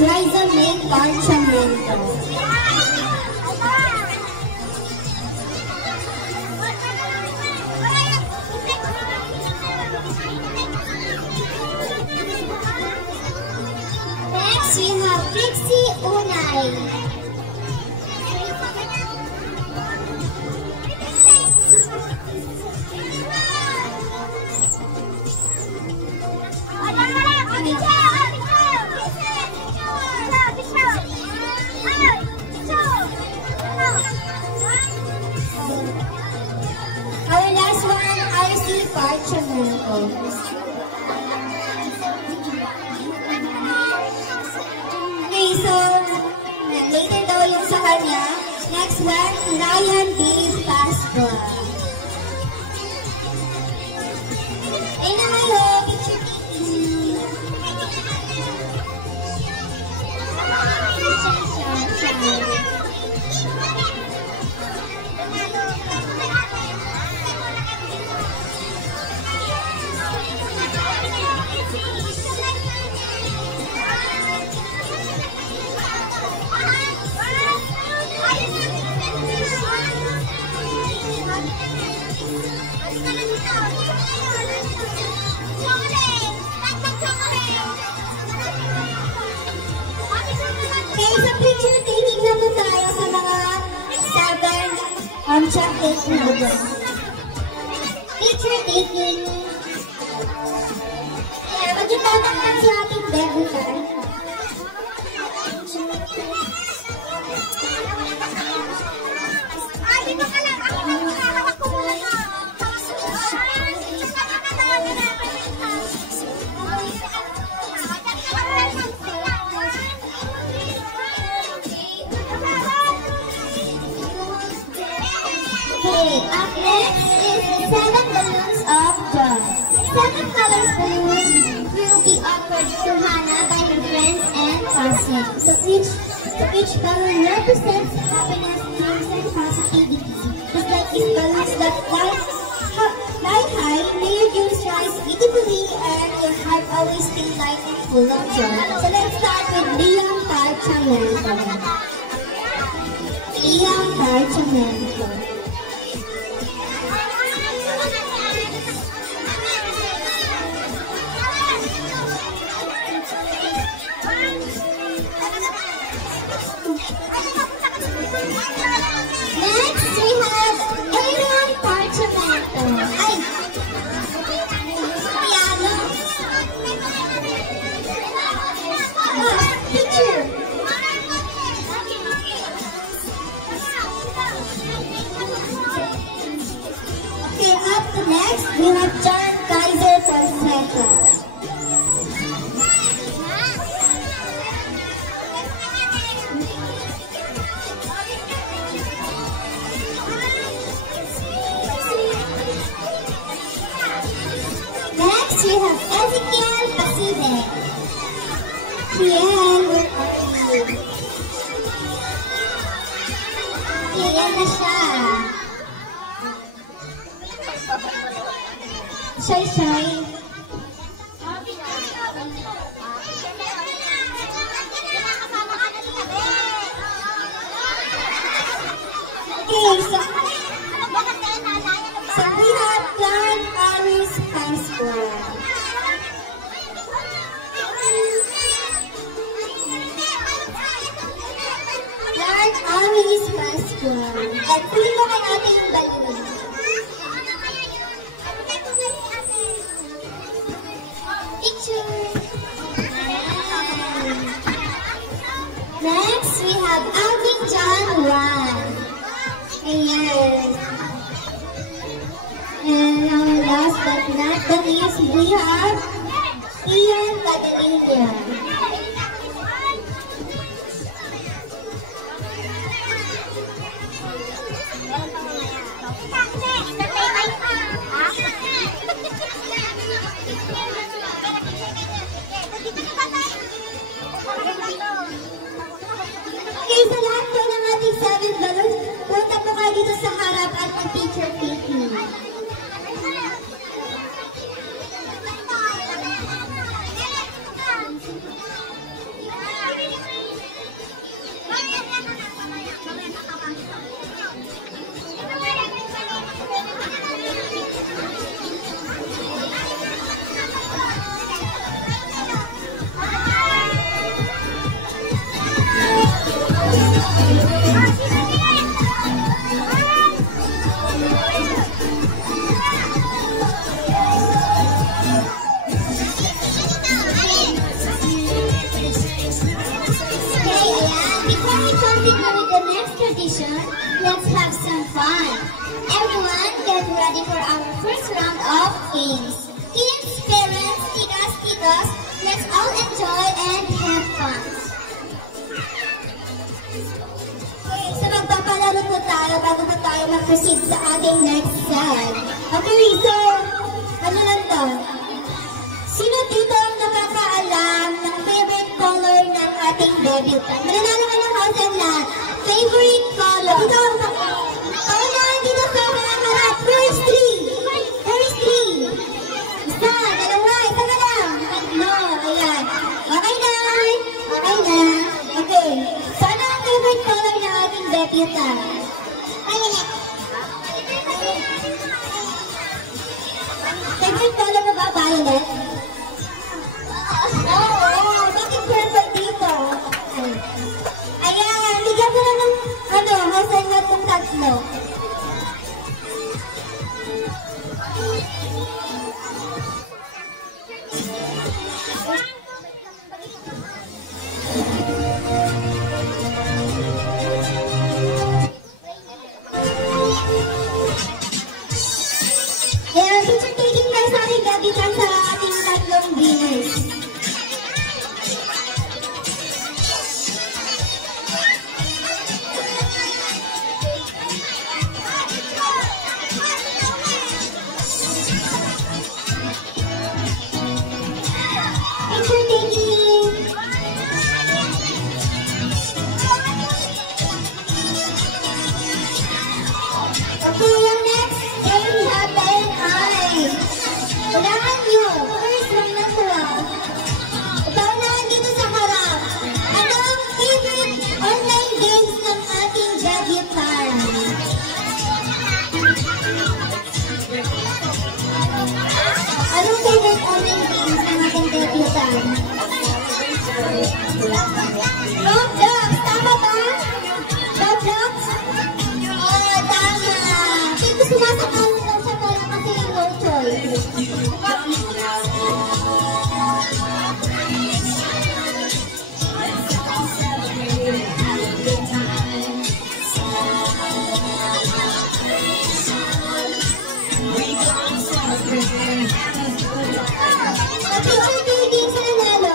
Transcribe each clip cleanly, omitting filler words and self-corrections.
Bryza May Parchamento. Next, we have Trixie Unay. Our last one, RC Parchamento. Okay, so later daw yung sa kanya. Next one, Ryan B. Pasqua. Ay na kayo, picture taking. Okay, sa picture taking na po tayo sa mga southern chocolate nuggets. Picture taking. Kaya magkitatakpan sa ating debutan. Dito ka lang. Ako na muna. Hawak ko muna ka. Okay, up next is the 7 balloons of joy. 7 colors balloons will be offered to Hannah by her friends and cousins. So each balloon represents happiness, dreams, and positivity. Just like these balloons that fly high, may your dreams rise beautifully and your heart always stay light and full of joy. So let's start with Liam Parchamento. Liam Parchamento. Next, we have Aaron Parchamento. Ay! Piano. Oh, picture. Okay, up to next, we have John Kaiser Fonseca. Next, we have Ezekiel Paside. Kiel, where are you? Kiel na siya. Shy. Okay, so we have Clark Aris Pasqua. Clark Aris Pasqua. At tuloy mo kay ating balloon. Picture. Next, we have Alvin John Juan. Ayan. And now, last but not the least, we have Ian Catalina. Okay, sa lahat po ng ating 7 balloons, punta po kayo dito sa harap at mag-picture taking. Let's have some fun. Everyone, get ready for our first round of games. Kids, parents, tikas, tikas, let's all enjoy and have fun. Okay, so magpapalaro po tayo bago po tayo mag-proceed sa ating next set. Okay, so, ano lang to? Sino dito ang nakakaalam ng favorite color ng ating debutant? Mananalo ka ng house and lot. Favorite color. Dito, paunahan dito sa mga harap. First three. First three. Isa, dalawa, isa ka lang. Tatlo, ayan. Okay na. Okay na. Okay. So, ano ang favorite color ng ating debutant? Violet. Favorite color mo ba, Violet? Oo, bakit purple dito? Ayan, bigyan ko na ng house and lot ng tatlo. Ayan, picture taking tayo sa ating gabitan sa ating tatlong winners. Roblox, tama ba? Roblox? Oo, tama. Kasi sumasakal daw siya pala kasi no choice. Picture taking sa nanalo.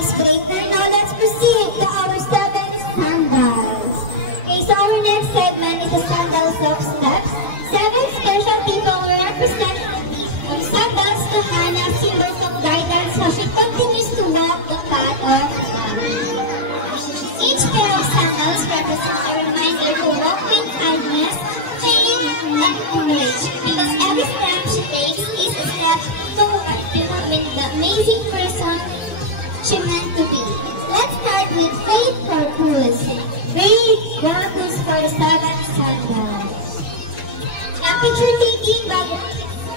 Icebreaker. Now let's proceed to our 7 sandals. Okay, so our next segment is the sandals of steps. 7 special people will represent sandals to Hannah, symbols of guidance as she continues to walk the path of each pair of sandals represents a reminder to walk with kindness, faith, and courage. Because every step she takes is a step toward becoming the amazing person she meant to be. Let's start with Faith for Cruz. Faith, Cruz for the 7 sandals. Picture taking bago.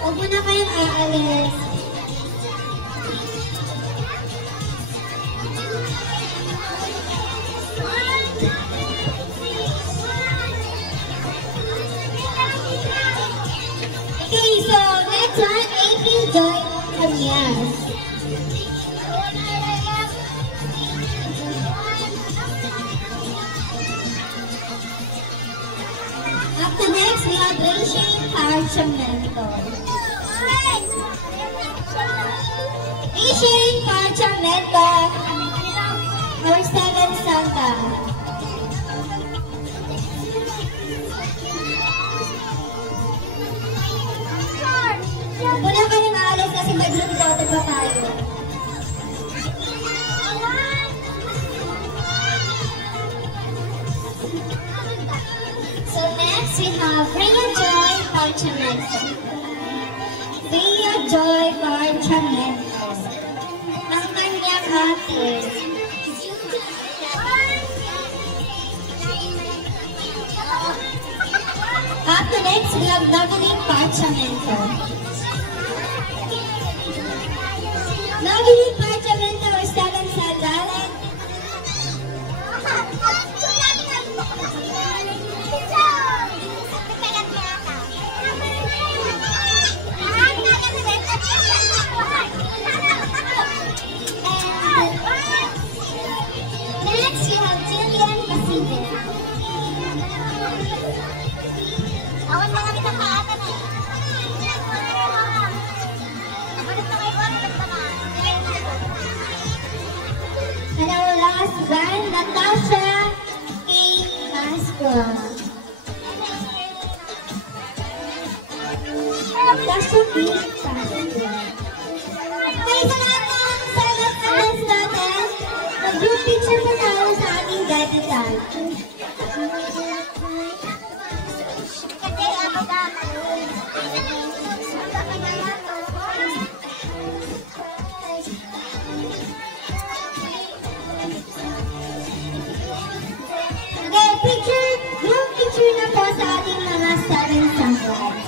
Huwag mo na kayong aalis. Okay, so next one, April Joy Camias. Next, we have Rachel Parchamento. Rachel Parchamento, or 7 Santa. Muna kayo maalis kasi mag-group photo pa tayo. Next, we have Rhea Joy Parchamento. Rhea Joy Parchamento. Ang kanyang ate. Up to next, we have Noveline Parchamento. Noveline Parchamento is talang sa dalan. Next, we have Jillian Caside. And our last one, Natasha A. Pasqua. Natasha A. Pasqua. Okay, sa lahat ng seven friends natin, mag-group picture po tayo sa ating gatitan. Group picture na po sa ating mga seven samurais.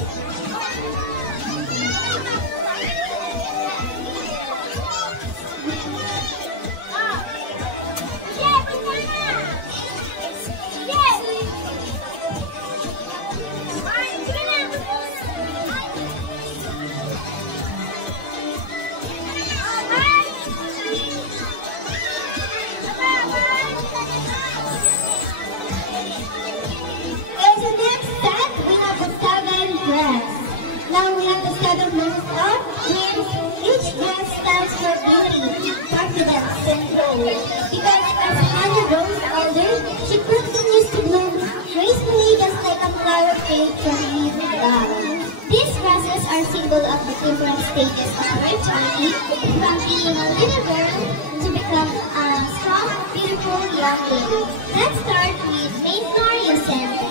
Now we have the seven levels of dreams. Each dress stands for beauty, confidence, and growth. Because as Hannah grows older, she continues to bloom gracefully just like a flower fades from leaf to flower. These dresses are symbol of the different stages of her journey, from being a little girl to become a strong, beautiful young lady. Let's start with Maynor Yosente.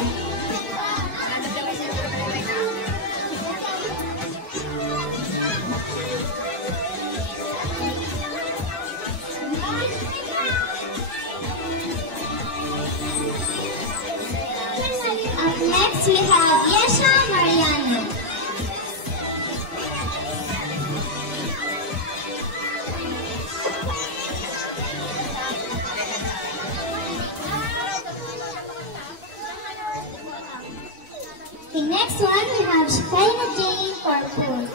Next, we have Yesha Mariano. The next one, we have Shaina Jane Corpus.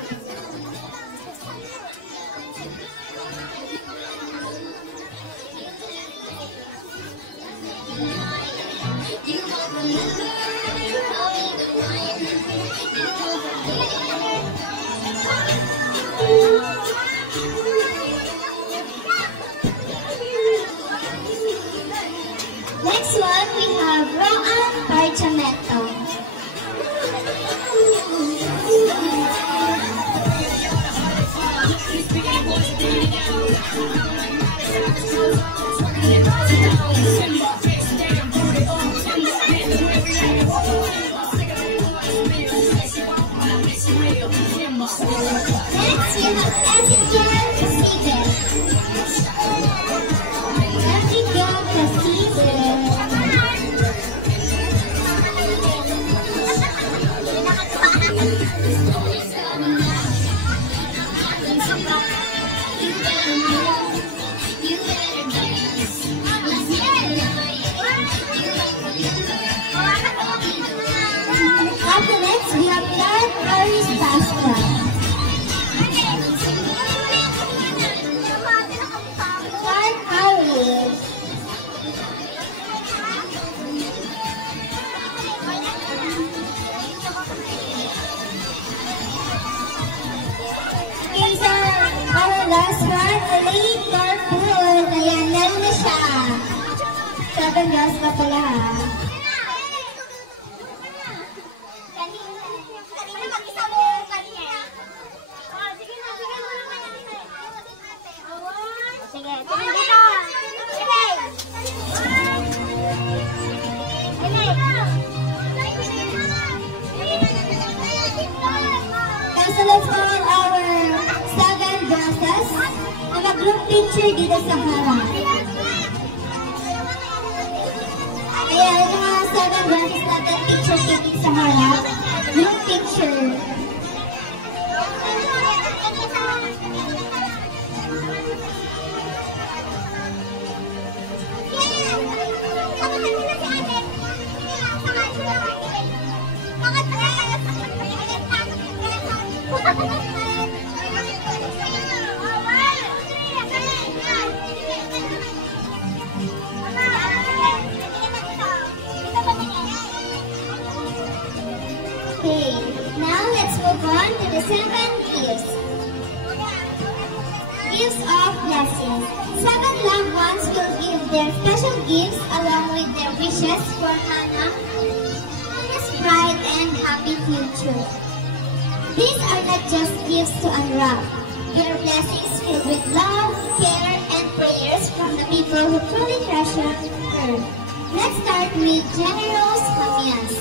Next one, we have Roan Parchamento. Next, we have Ezekiel Caside. Ezekiel Caside. After next, we have Clark Harris Pasqua. Clark Harris. Okay, so our last one, Elaine Corpus. Ayan, meron na siya. 7 girls na pala ha. Sige, tingin dito. Elaine. Elaine. Group picture dito sa harap. Ayan, yung mga 7 branches natin, picture taking sa harap. Group picture. Okay, now let's move on to the 7 gifts. Gifts of blessings. 7 loved ones will give their special gifts along with their wishes for Hannah's bright and happy future. These are not just gifts to unwrap. They are blessings filled with love, care, and prayers from the people who truly treasure her. Let's start with Jenny Rose Mamias.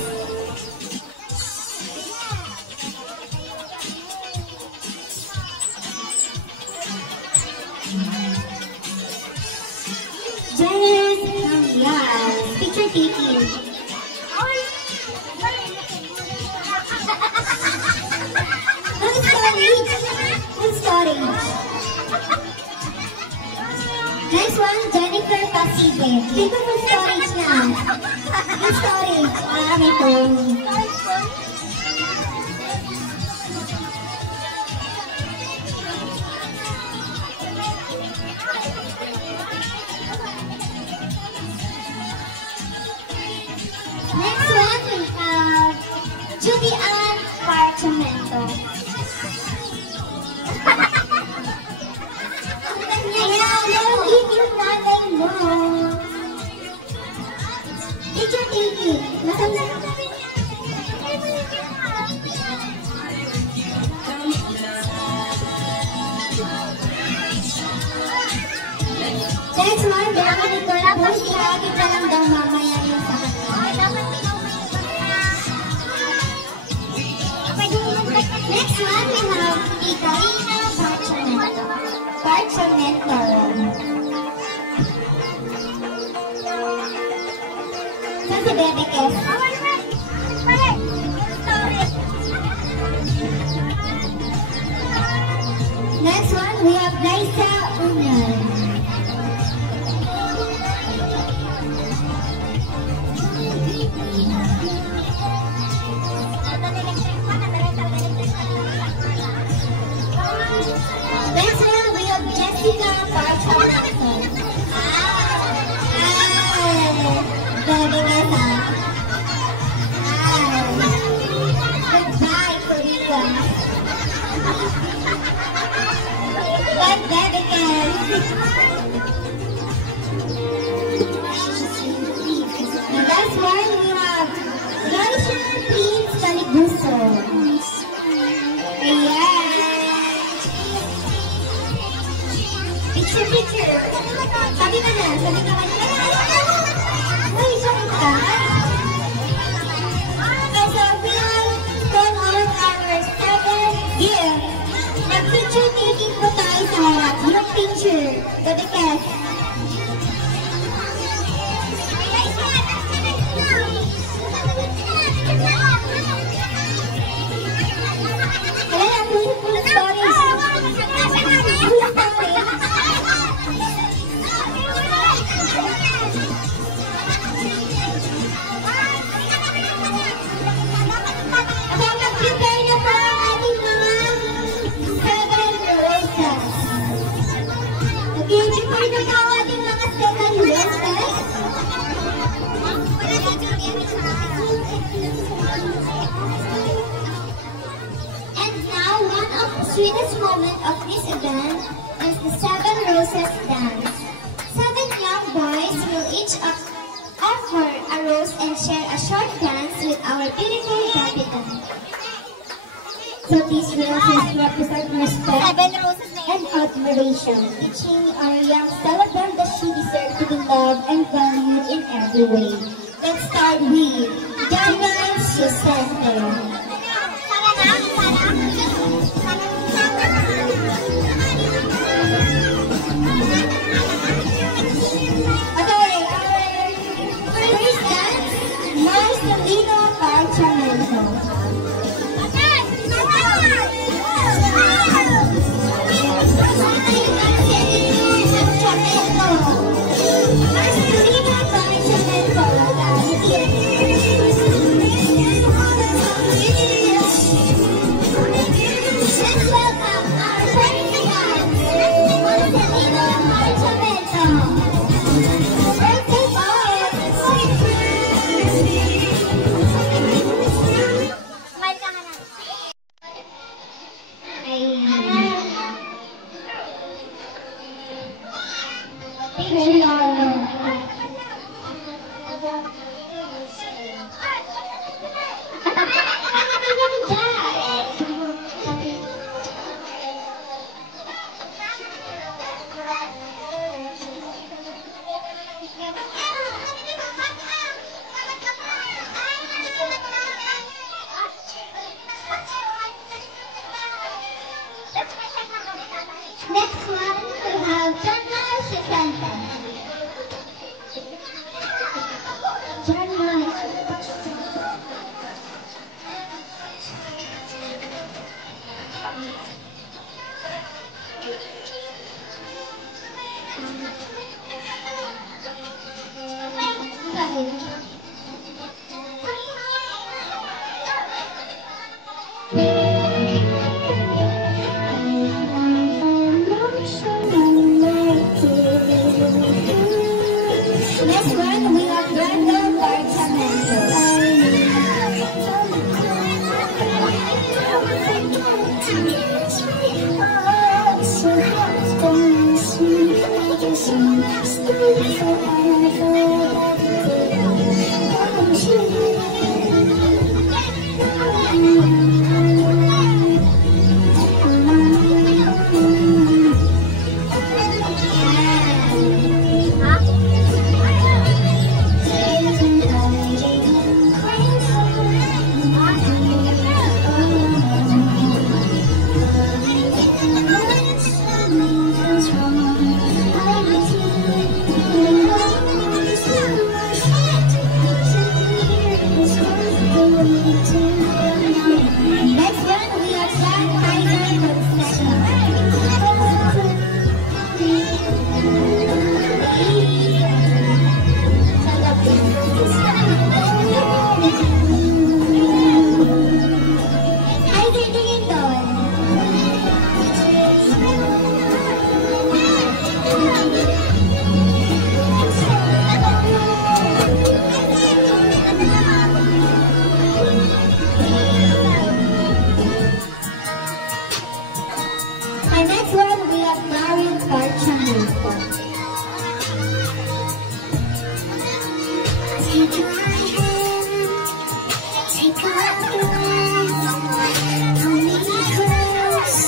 Jenny Rose Mamias. Picture taking. Next one, Jennifer Pasige. Dito po storage na. Yung storage. Marami po. Next one, we have Judy Ann Parchamento. Picture taking. Next one, Drama Nicole Post. Ihaagin na lang daw mamaya yung sa kanya. Next one, we have Ikarina Parchamento. Parchamento. Si Baby Kes. Next one, we have Liza Unal. Next one, we have Jessica Parchamento. Baby Kes. Goodbye, Korea. Bye, Baby Kes. The last one, we have Larisha Prince Talibuso. Ayan. Picture. Sabi ka na. Uy, sabi ka. Okay, so we have done all our 7 gifts. Nag-picture taking po tayo sa harap. Yung picture. Baby Kes. Wala na, full storage. Full storage. Prepare na po ang ating mga 7 roses. Okay, prepare na po ang ating mga 7 roses. And now, one of the sweetest moments of this event is the 7 roses dance. 7 young boys will each offer a rose and share a short dance with our beautiful Capitan. So these roses represent respect and admiration, teaching our young celebrant that she deserves to be loved and valued in every way. Let's start with Daniel Susente. Barchamento. Next one, we have Jana Shikanta. Jana. Next one, we have Brenda Barchamento. Next one, we have Jack Tiger Concession. Hi, tingin doon. And next one, we have Marin Barchamento. Take my hand, take a breath, pull me close,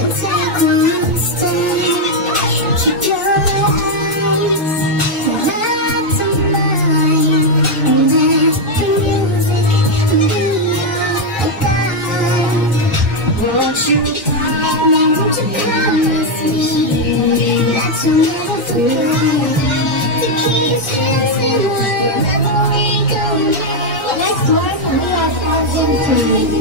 and take one step. Keep your eyes locked on mine, and let the music be your guide. Won't you promise me that you'll never forget the kisses and wherever we go now. Next one, we have Argentine.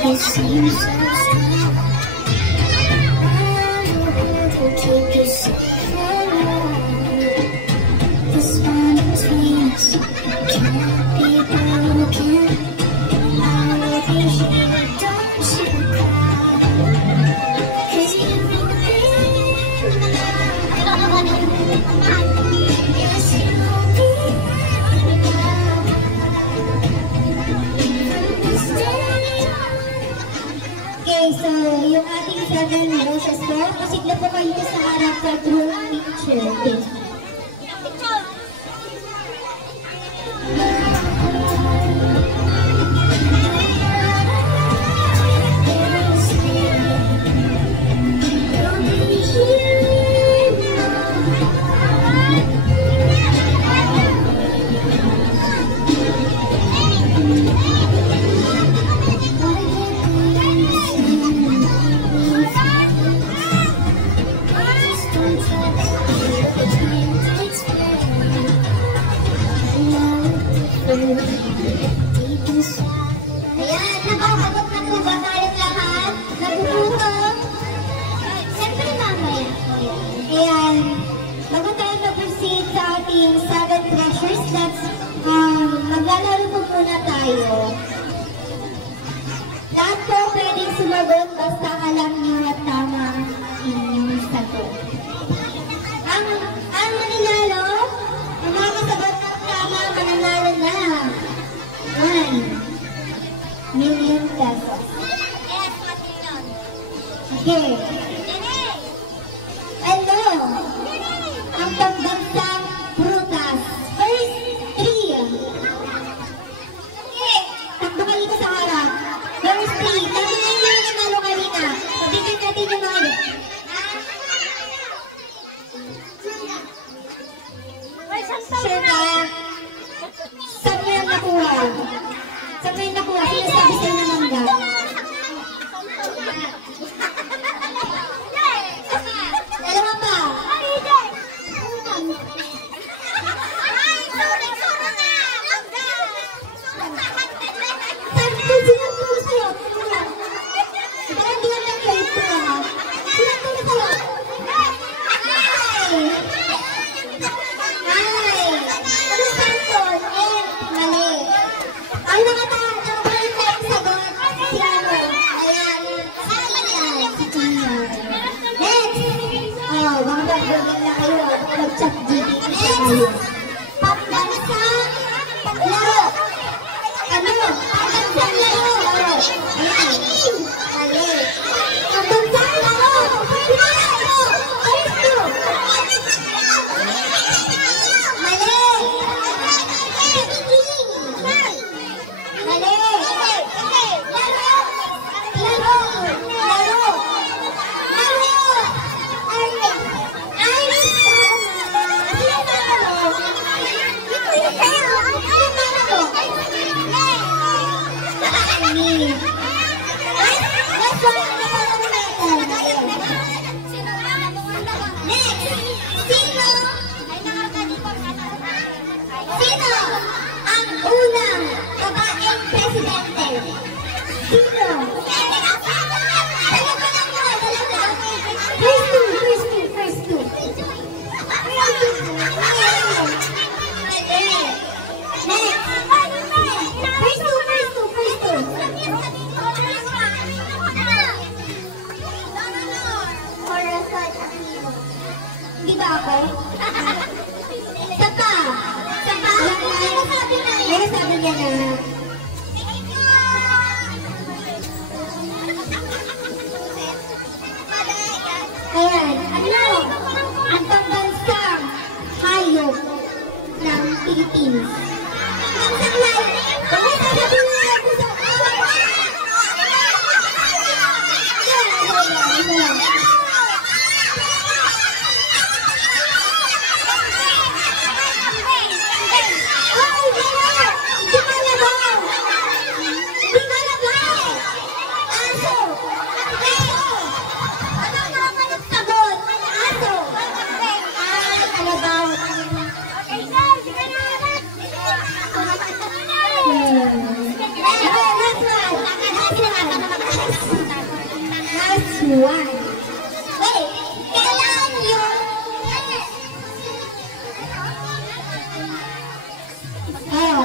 It seems so strong. I will keep you safe and warm. This bond between us can't be broken. I will be here, don't you cry. 'Cause you Okay, so yung ating 7 roses po, pasigla po kayo sa harap sa group picture. Okay. Ayan, nakakabot na po ba tayong lahat? Nagugutom? Siyempre mamaya. Ayan, bago tayo mag-proceed sa ating 7 treasures, maglalaro po muna tayo. Lahat po pwedeng sumagot basta alam niyo na tama inyong sagot. Ang mananalo, ang makakasagot ng tama, mananalo na 1 million pesos. Yes, 1 million. Okay. Ano? Ang pambansang prutas. First 3. Okay. Takbo kayo dito sa harap. First 3. Sabi na yung mga nanalo kanina. Pabigyan natin yung mga sure ka? Saan mo yung nakuha? Saan mo yung nakuha? Sinasabi sa'yo na mangga. Dalawa pa. Sabi ko sinaturo sa'yo. Parang di naman kayo ito ha. Sinaturo sa'yo. Ano Santon? Mali. Ang mga tao, ang mga sagot, si ano? Ayan, si Tia. Next! Oh, mga bagay na kayo. Mag-chat GPT na kayo. Pambansang laro. Ano? Pambansang laro. Ayan. Mali. Pambansang laro. Di ba ako? Sapa! Sapa! May nasabi niya na. Ayan, ano? Ang pambansang hayop ng Pilipinas. Pambansang hayop. Pambansang hayop. Why? Wait, kailangan yung... Oh,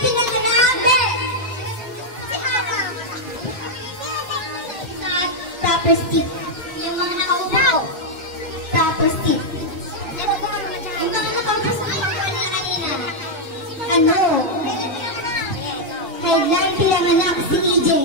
pinaganabi! Proper stick. Yung mga nakaupo. Proper stick. Yung mga nakaupo sa kanina. Ano? Kailan pinanganak si EJ?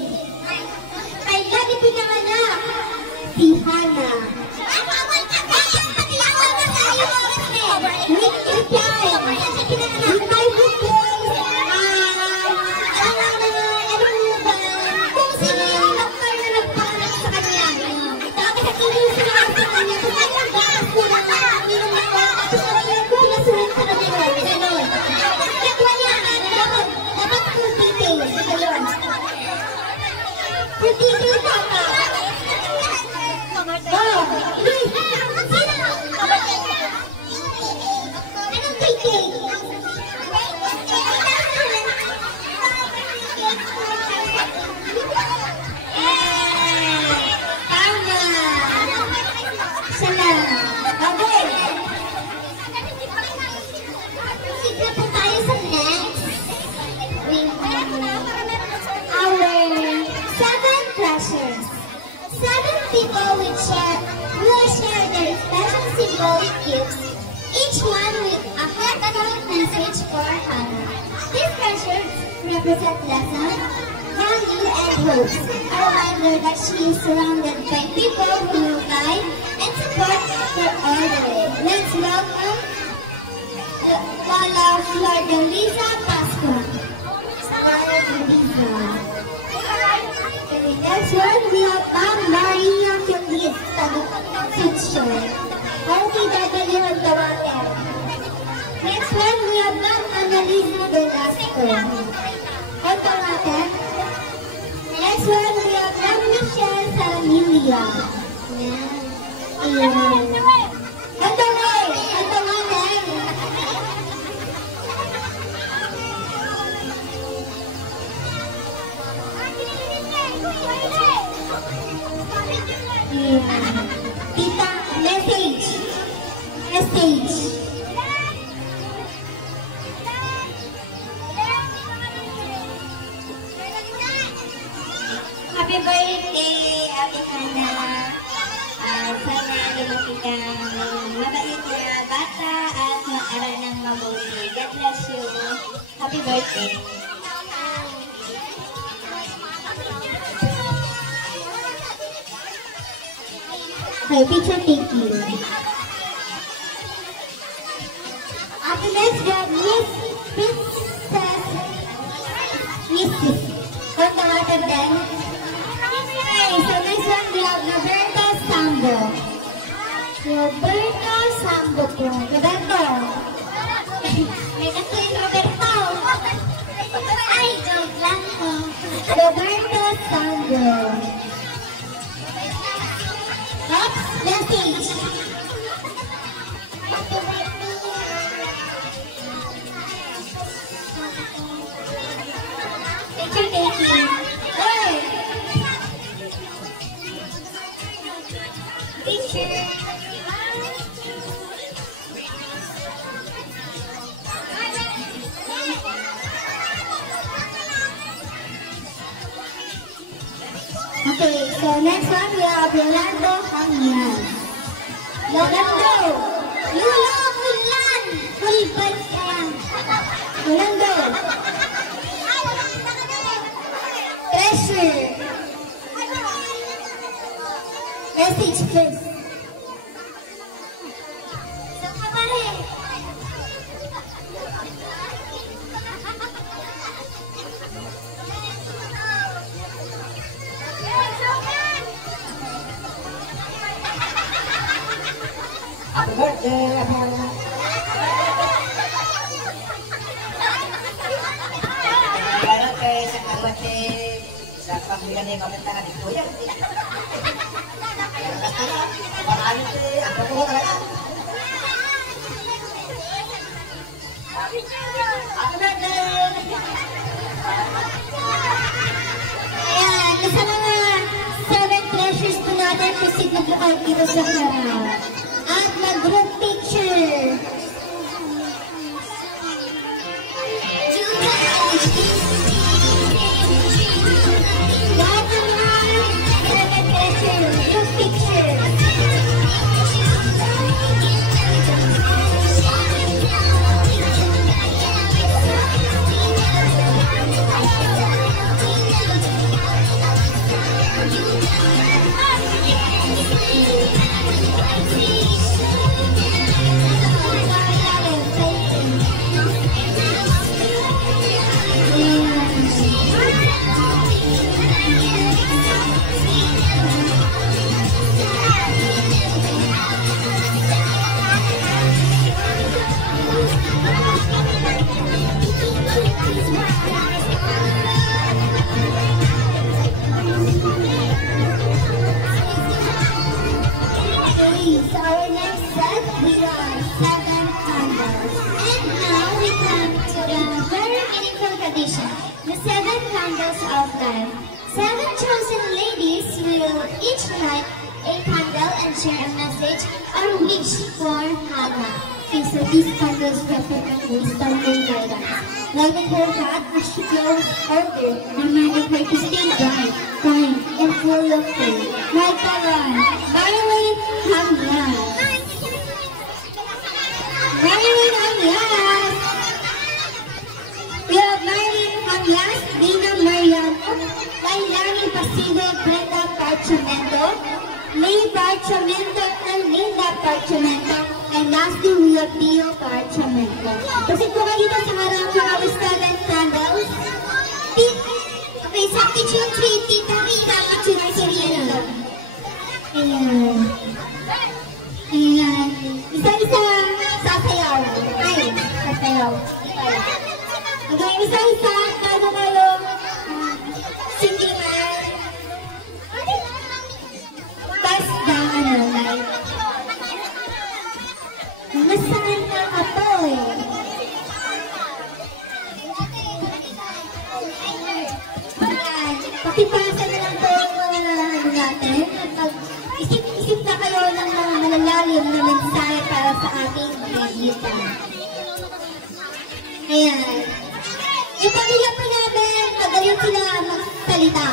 each one with a heartfelt message for Hannah. These treasures represent lessons, value, and hopes. A reminder that she is surrounded by people who will guide and support her all the way. Let's welcome Lola Flordelisa Pascua. Flordelisa. Okay, next one we have Ma'am Maria Feliz Tagutsitsyon. RTW Hagdawater. Next one we have Ma'am Annalisa Velasco. Hagdawater. Next one we have Ma'am Michelle Saramilia. Ayan. Hagdaway! Hagdawater! Tita, message. Message. Happy birthday, Ate Hannah. Sana lumaki kang mabait na bata at mag-aral ng mabuti. God bless you. Happy birthday. Okay, picture taking. After this, we have Miss Princess Mrs. From the water then. Okay, so next one we have Roberto Sambo. Roberto Sambo po. Roberto. May naku yung Roberto. Ay, joke lang po. Roberto Sambo. Next message. Picture taking. Hey. Picture. Okay, so next one we have Rolando Hangyan. Rolando! Lula! Mulan! Hulban ka! Rolando! Treasure! Message first. So, kapare! Happy birthday, Hannah. Kaya kay sa kapatid, sa pamilya ni Mamita nga dito yan. Kaya basta na, marami ang pagkuha ka lang. Happy birthday! Ayan, isa mga 7 treasures po natin proceed na po kayo dito sa harap. At mag-group picture. Lahat ng mga 7 treasures, group picture. So our next set, we are 7 candles. And now we come to the very meaningful tradition, the 7 candles of life. 7 chosen ladies will each light a candle and share a message or wish for Hannah. Okay, so these candles represent wisdom and guidance. Lighting her path as she goes further, reminding her to stay bright, kind, and full of faith. Like the one, Violet Hannah. ay Larry Pasido, Brenda Parchimento, May Parchimento, and Linda Parchimento, and lastly, we have Pio Parchimento. Kasi po kayo dito sa harap ng our student candles. Okay, sa kitchen tree, Tita Rita, kitchen tree. Ayan. Ayan. Isa-isa sasayaw. Ay, sasayaw. Okay, isa-isa. Paano kayo? Singilan. Basta, like. Nasaan ka ako eh? Pakipasan na lang po yung mga natin. Isip na kayo ng mga malalalim na mensahe para sa ating graduate. Ayan. Yung pamilya po namin, magaling sila magsalita.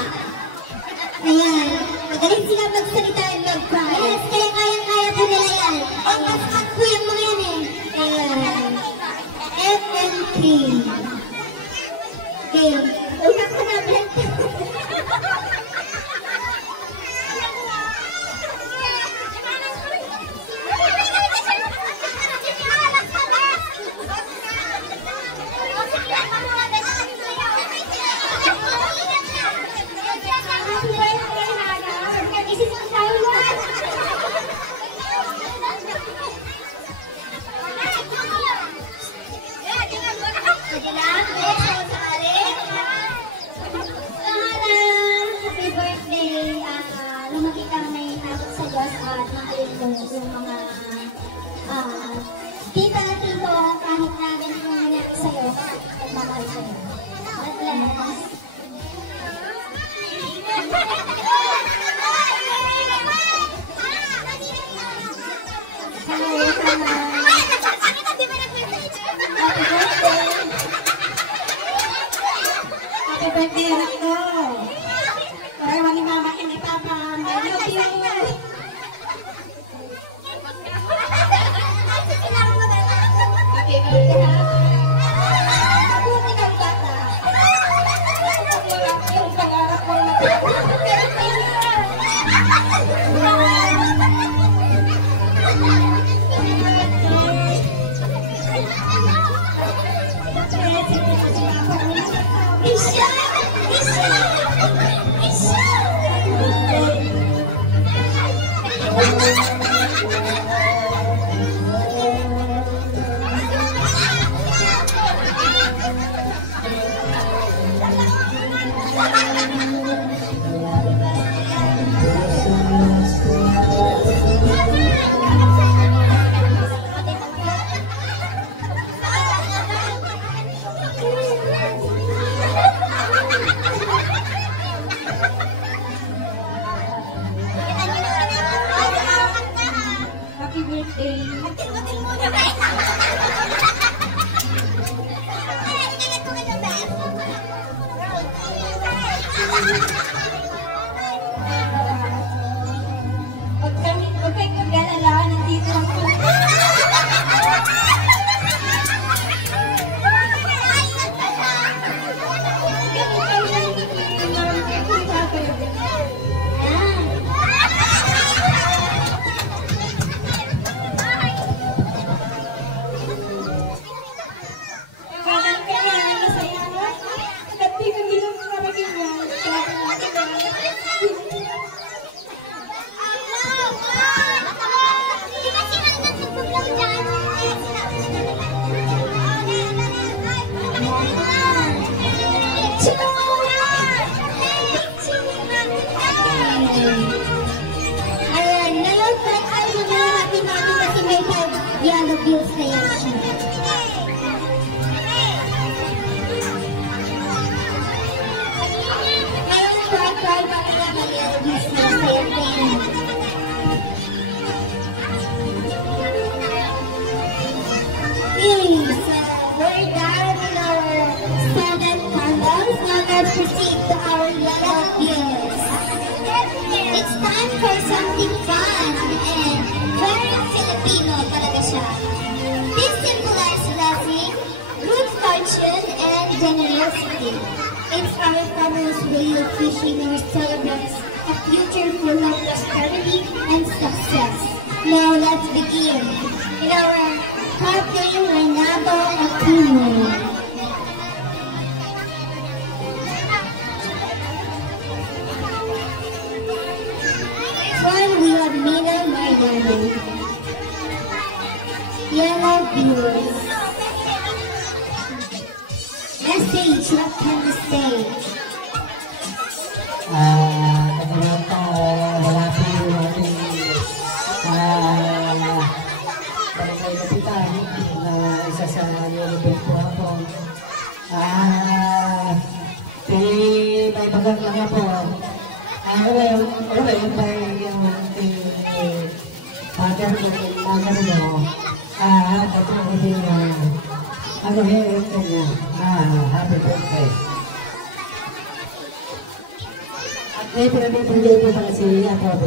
Ayan. Magaling sila magsalita and mag-promise. Kaya kaya po nila yan. Ang mas po yung mga yan eh. Ayan. FNK. Okay. Una ko na benta. Tita at tito, kahit na ganito nangyari sa'yo, magmamahal sa'yo. God bless. Hello, happy birthday, Rico. Para ni Mama and ni Papa, I love you. Happy birthday, ha? Mabuti kang bata. Yung pangarap ko na happy birthday. Atin mo na ba? Huwag kayong mag-alala, nandito lang po. Proceed to our yellow viewers. It's time for something fun and very Filipino talaga siya. This symbolizes blessing, good fortune, and generosity. It's our famous whale fishing celebrates a future full of prosperity and success. Now let's begin with our Captain Renato Aquino. One, we have Mina Mariano. Yellow Beers. Message, what can you say? Kagalang ko, wala po yung ating kapitan na isa sa European po ako. May bagang lang po. Well, yung father ko, mother mo, tapos hindi na, happy birthday. At may pinabibigay po pala si Jacob.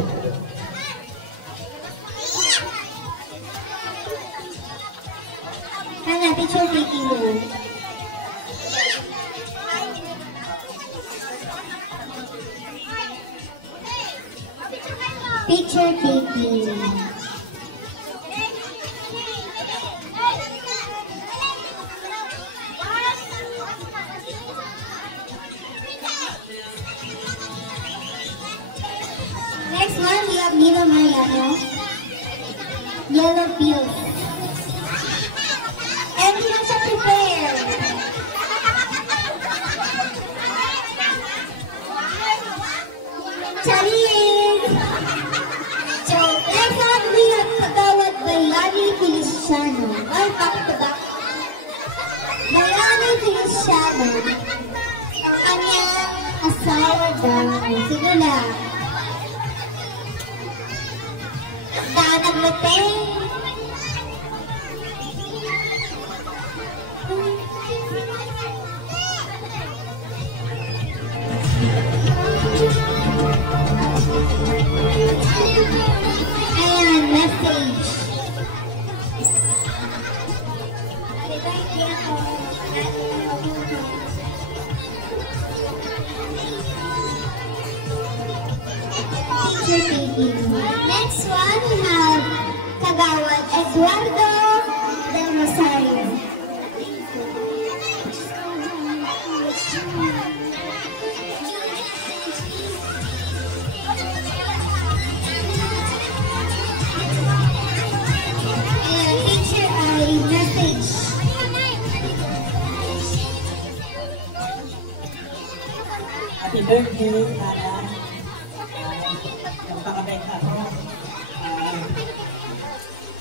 Hannah, picture taking mo. Picture taking. Next one, we have Nino Mariano. Yellow Pills. And we have to prepare. Charis! So, next one, we have Kagawad Bayani Feliciano. Or back to back. Bayani Feliciano. Ang kanyang asawa daw. Sige na. Danag Mateng. Ayan, message. Picture taking. Next one, we have Kagawad Eduardo Del Rosario. And picture ay message. Happy birthday, Hana. Magpakabait ako.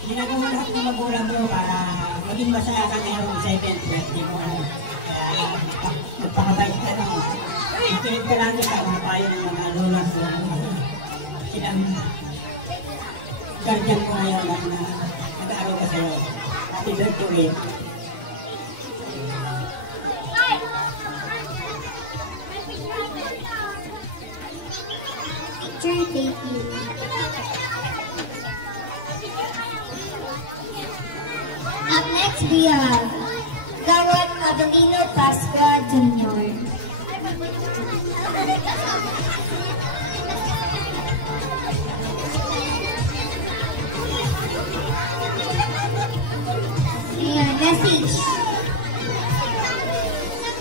Ginagawa lahat ng magulang mo para maging masaya ka ngayong 7th birthday mo. Kaya magpakabait ka na. Ikinig ka lang sa mga payo ng mga lolas mo. Silang guardian mo ngayon na nag-aaral ka sa'yo. Happy birthday ulit. Picture taking. Up next, we have Gawad Adelino Pascua Jr. Ayan, message.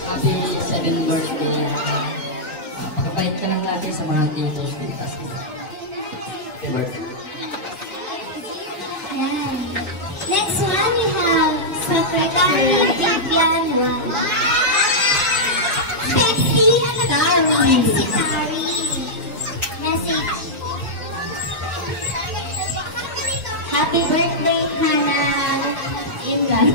Happy 7th birthday. Pakabait ka lang natin sa mga titos dito. Happy birthday. Ayan. Next one, we have Secretary Vivian Juan. Sexy Secretary. Message. Happy birthday, Hannah. Ingat.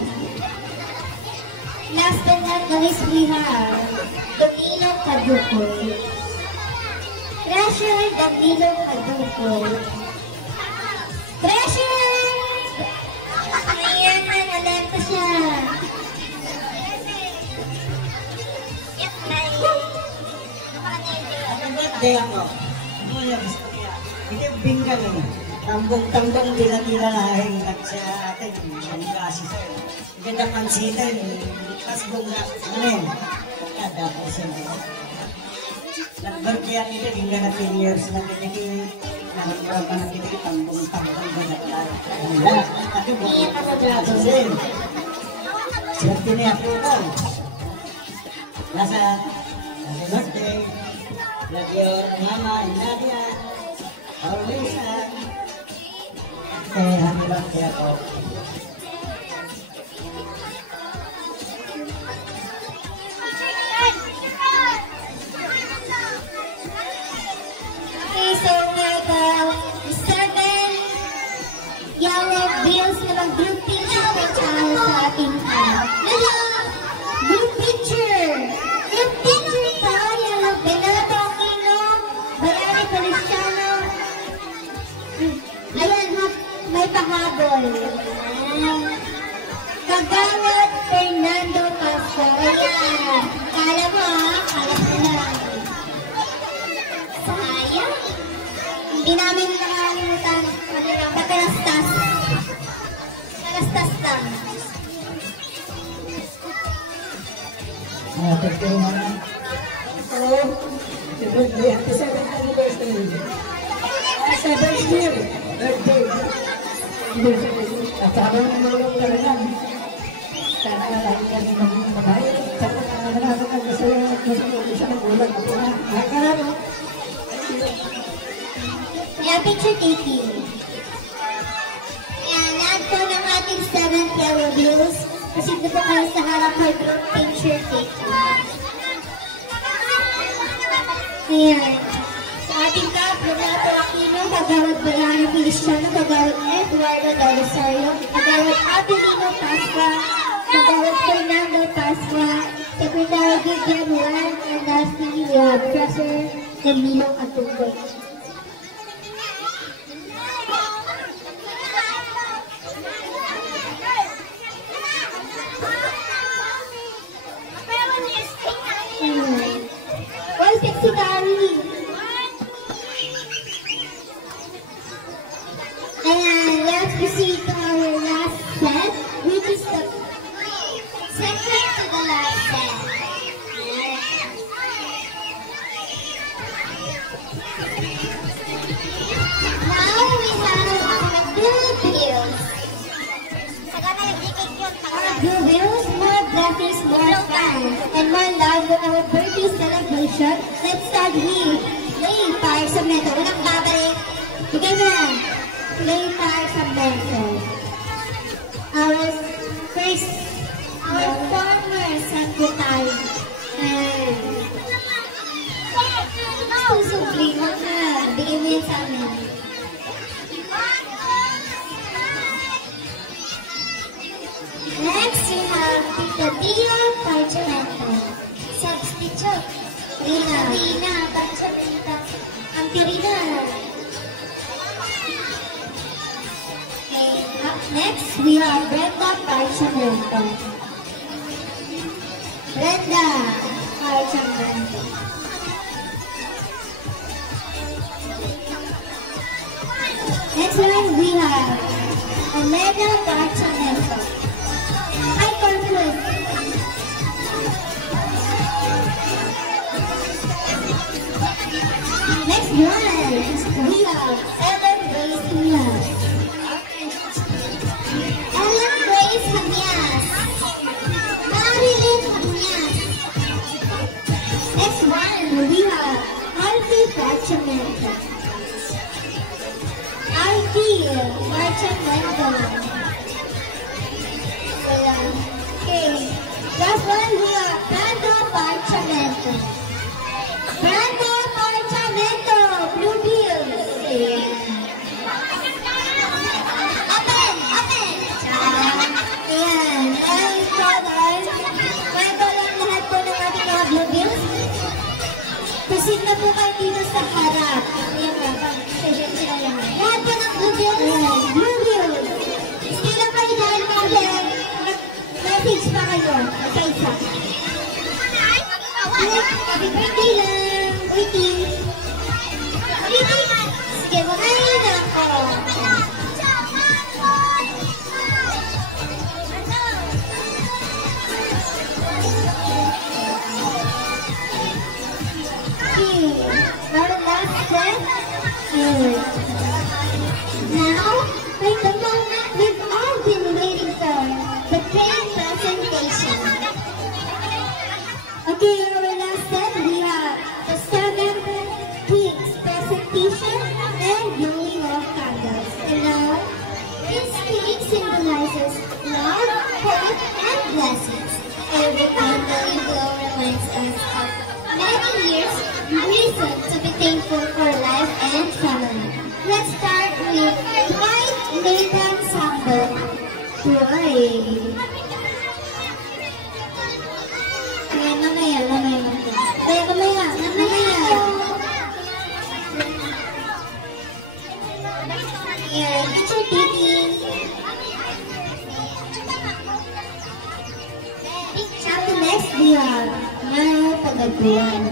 Last but not the least, we have Domino Caducoy. Treasure Domino Caducoy. Treasure! Ayan na, nalento siya. Happy birthday ako. Ano yung gusto niya? Hindi yung binggan eh. Tambong-tambong dila-dila lahing sa atin. Ang kasi sa'yo. Ang ganda pansitan. Tapos bunga. Ano yun? Kada po siya. Nag-birthday yan nila, hindi na 10 years na kiniki. Nag-birthday pa na kiniki, tambong-tambong ba na yan. Ate mo, Susin. Swerte niya po ito. Nasa birthday. Love your mama, Nadia. Paulisa. Happy birthday ako. Okay, so seven yellow bills na mag-group picture pa tayo sa ating Lala! Group picture! Group picture pa! Yellow Benato Aquino, Bayani Feliciano. Ayan, may pahabol. Kagawad Fernando Pasco. Ayan. Kala mo kala mo lang. Sayang. Hindi namin nakalimutan. Pagkalastas. Kalastas lang. Birthday mo na. Hello. Happy birthday. Happy 7th anniversary. 7th year. Birthday. At saka ng mga kailangan. Sana lagi kami maging mabayan. Sana nananagan ang masaya at masaya sa magulang. Ako na. Nakakarano. Kaya picture taking. Ayan, lahat po ng ating 7th yellow bills. Proceed na po kayo sa harap for group picture taking. Ayan. Sa ating lab, Renato Aquino, Kagawad Bayani Feliciano, Kagawad Eduardo Delisario, Kagawad Abilino Pascua, Kagawad Fernando Pascua, Secretary Gideon Juan, and lastly, we have Professor Emilio Atubo. Well, sexy Gary. And let's proceed to our last set, which is the second to the last set. Now we have our blue bills. Sagana yung DK yun. Our blue bills, more blessings, more fans, and more love with our birthday celebration. Let's start with Play Fire Samento. Walang babalik. Bigay mo lang. Play Fire Samento. Our first, our former secretary. And susubli mo ka. Bigay mo yan sa amin. Next, we have Tita Dio Parchamento. Substitute. Rina Parchamento. Auntie Rina. Okay, up next, we have Brenda Parchamento. Brenda Parchamento. Next one, we have Elena Parchamento. Hi, Corpus. Next one, we have Ellen Grace Hamias. Ellen Grace Hamias. Marilyn Hamias. Next one, we have Artie Parchamento. Artie Parchamento. Okay, last one, we have Brando Parchamento. Brando Parchamento, Blue Bills. Open! Ayan. Dahil po guys, may balang lahat po ng ating mga Blue Bills. Proceed na po kayo dito sa harap. Ayan nga, pag-session sila yan. Lahat po ng Blue Bills. Blue Bills. Stay lang kayo dahil kasi message pa kayo. Isa-isa. Happy birthday lang! Good. Now, wait the moment we've all been waiting for, the great presentation. Okay, our last set, we have the 7 Kings presentation and blowing of candles. And now, this cake symbolizes love, hope, and blessings. Every candle you blow reminds us of many years reason to be thankful for life and family. Let's start with White Maiden Sambal. Why? Mamaya. Yeah, teacher Titi. After next, we have Myro Pagaguan.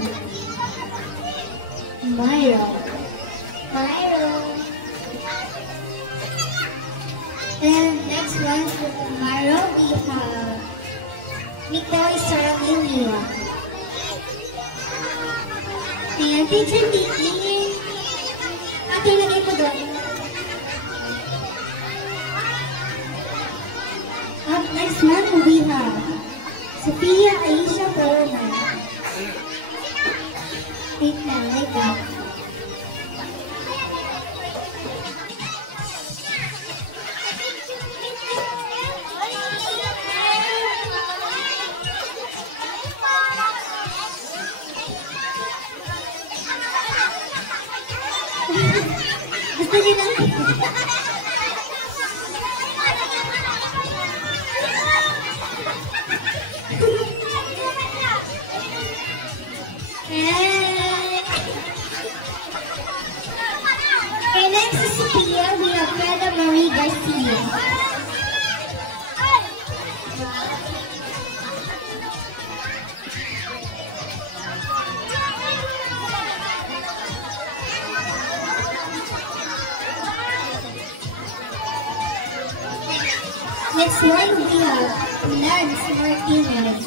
Myro. And next one for Myro, we have Nicole Sarangiliwa. And teacher Titi. Ate, lagay mo doon. Up next one, we have Sophia Aisha Corona. Wait na, like that. Gusto niyo lang? Okay, next is Sophia. We have Freda Marie Garcia. Next one, we have Lance Martinez.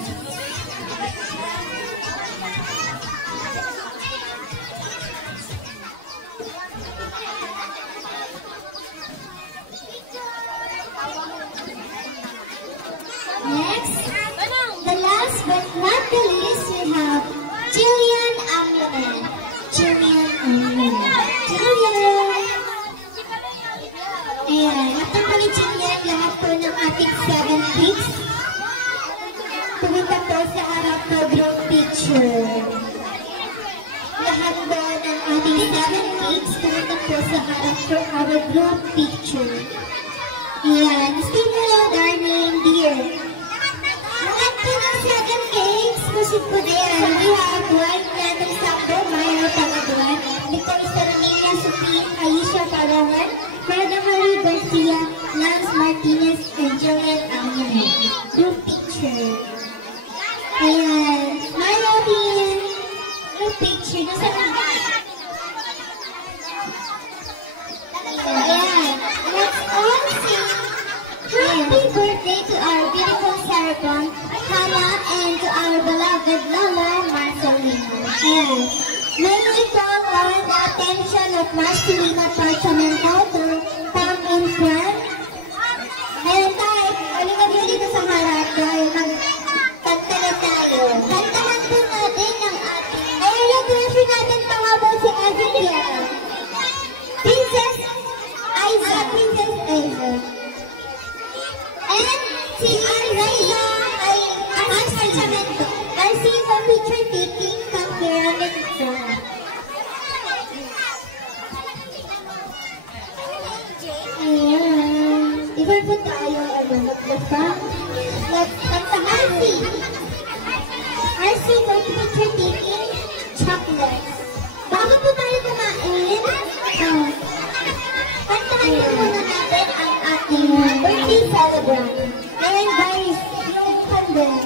Next, the last but not the least, we have Jillian Angloman. Ayan, natapa ni Jillian lahat po ng ating 7 pics. Pumunta po sa harap na group picture. Lahat po ng ating 7 pics, pumunta po sa harap for our group picture. Ayan, Stimula, Darling, Dear. Lahat po ng 7 cakes, pusin po na yan. We have White Maiden Sambal, Myro Pagaguan, Nicole Sarangiliwa, Sophia Aisha Carongan, Freda Marie Garcia, Lance Martinez, and Jillian Angloman. Group picture. Ayan, Myro din. Group picture. Nasa ayan, let's all sing happy birthday to our beautiful Sarapon, Hannah, and to our beloved Lola, Marcelino. Ayan. May we call on the attention of Marcelino Parchamento to come in front. Ayan tayo, halika dito sa harap dahil magkanta na tayo. Kantahan po natin ang ating. Ayan yung version natin pangabot si Azilia. Princess Aiza. And si Aiza ay Parchamento. I see the picture taking from Pyramid Front. Ayan. Iba po tayo, mag-front. Kantahan si RC for picture taking chocolates. Bago po tayo kumain, kantahan po muna natin ang ating birthday celebrant. Ayan guys, yung candle.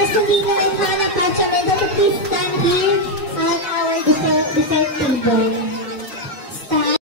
Marcelino and Hannah Parchamento, please stand here on our dessert table.